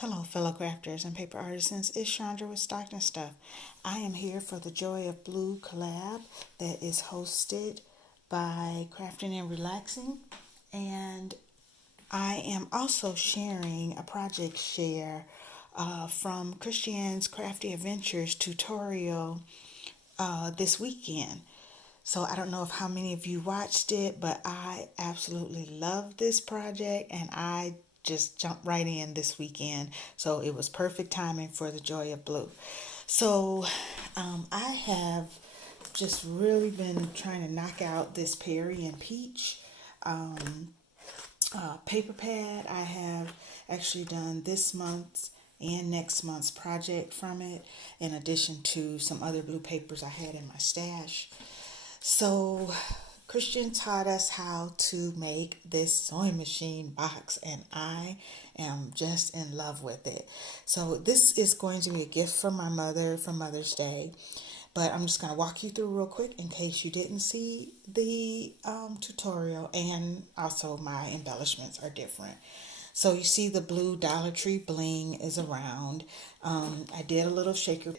Hello, fellow crafters and paper artisans. It's Chandra with Stockton Stuff. I am here for the Joy of Blue collab that is hosted by Crafting and Relaxing. And I am also sharing a project share from Christiane's Crafty Adventures tutorial this weekend. So I don't know if how many of you watched it, but I absolutely love this project and I just jumped right in this weekend. So it was perfect timing for the Joy of Blue. So I have just really been trying to knock out this Perry and Peach paper pad. I have actually done this month's and next month's project from it, in addition to some other blue papers I had in my stash. So, Christian taught us how to make this sewing machine box, and I am just in love with it. So, this is going to be a gift from my mother for Mother's Day. But I'm just going to walk you through real quick in case you didn't see the tutorial, and also my embellishments are different. So you see the blue Dollar Tree bling is around. I did a little shaker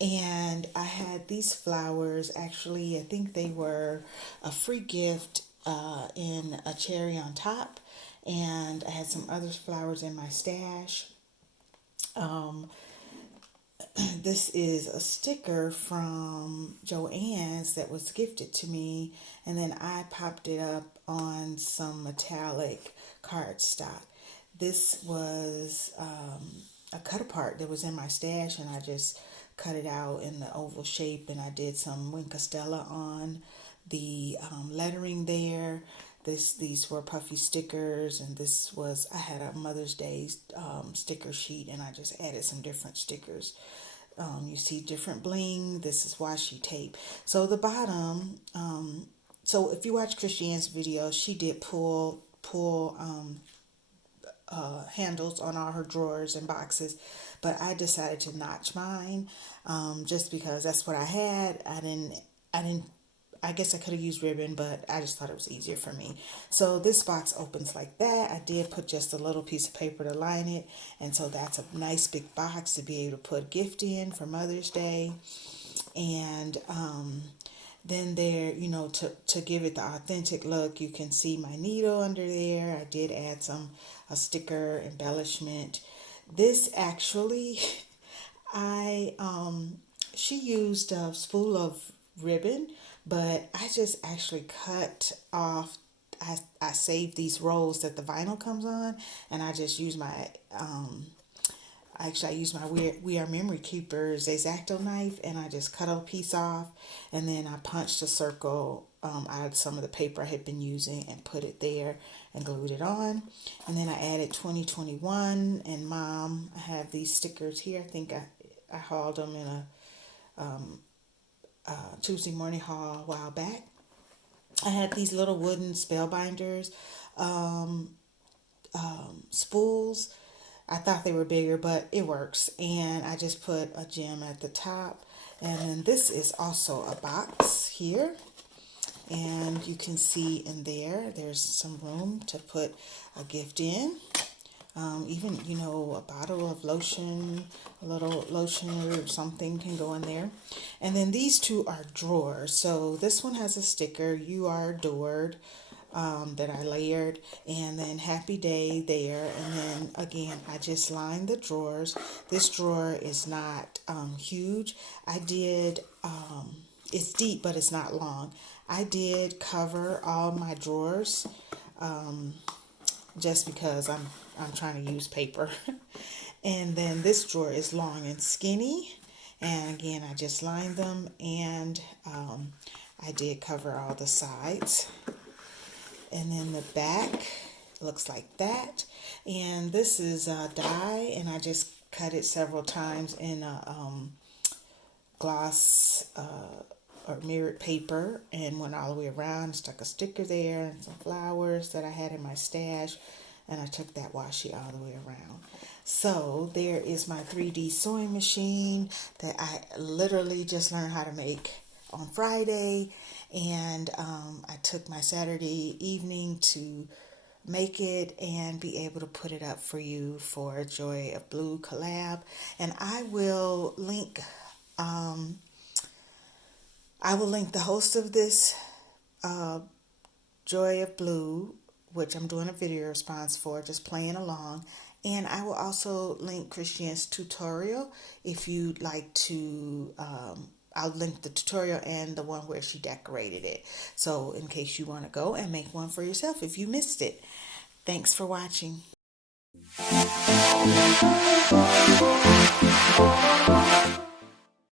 and I had these flowers. Actually, I think they were a free gift in a cherry on top. And I had some other flowers in my stash. This is a sticker from Joann's that was gifted to me, and then I popped it up on some metallic cardstock. This was a cut apart that was in my stash, and I just cut it out in the oval shape, and I did some Wink Costella on the lettering there. These were puffy stickers, and this was, I had a Mother's Day sticker sheet, and I just added some different stickers. You see different bling. This is washi tape. So the bottom, so if you watch Christiane's video, she did pull handles on all her drawers and boxes, but I decided to notch mine just because that's what I had. I guess I could have used ribbon, but I just thought it was easier for me. So this box opens like that. I did put just a little piece of paper to line it, and so that's a nice big box to be able to put a gift in for Mother's Day. And then there, to give it the authentic look, you can see my needle under there. I did add a sticker embellishment. This actually, I she used a spool of ribbon, but I just actually cut off. I saved these rolls that the vinyl comes on, and I just use my I use my We Are Memory Keepers X-Acto knife, and I just cut a piece off, and then I punched a circle out of some of the paper I had been using and put it there and glued it on. And then I added 2021 and Mom. I have these stickers here. I think I hauled them in a Tuesday morning haul a while back. I had these little wooden spellbinders, spools. I thought they were bigger, but it works. And I just put a gem at the top. And then this is also a box here. And you can see in there's some room to put a gift in. Even, a bottle of lotion, a little lotion or something can go in there. And then these two are drawers. So this one has a sticker, "You Are Adored," that I layered, and then "Happy Day" there. And then again, I just lined the drawers. This drawer is not huge. I did, it's deep, but it's not long. I did cover all my drawers just because I'm trying to use paper. And then this drawer is long and skinny. And again, I just lined them, and I did cover all the sides. And then the back looks like that. And this is dye, and I just cut it several times in a gloss or mirrored paper, and went all the way around, stuck a sticker there and some flowers that I had in my stash, and I took that washi all the way around. So there is my 3D sewing machine that I literally just learned how to make on Friday, and I took my Saturday evening to make it and be able to put it up for you for Joy of Blue collab. And I will link the host of this Joy of Blue, which I'm doing a video response for, just playing along. And I will also link Christian's tutorial if you'd like to. I'll link the tutorial and the one where she decorated it. So in case you want to go and make one for yourself if you missed it. Thanks for watching.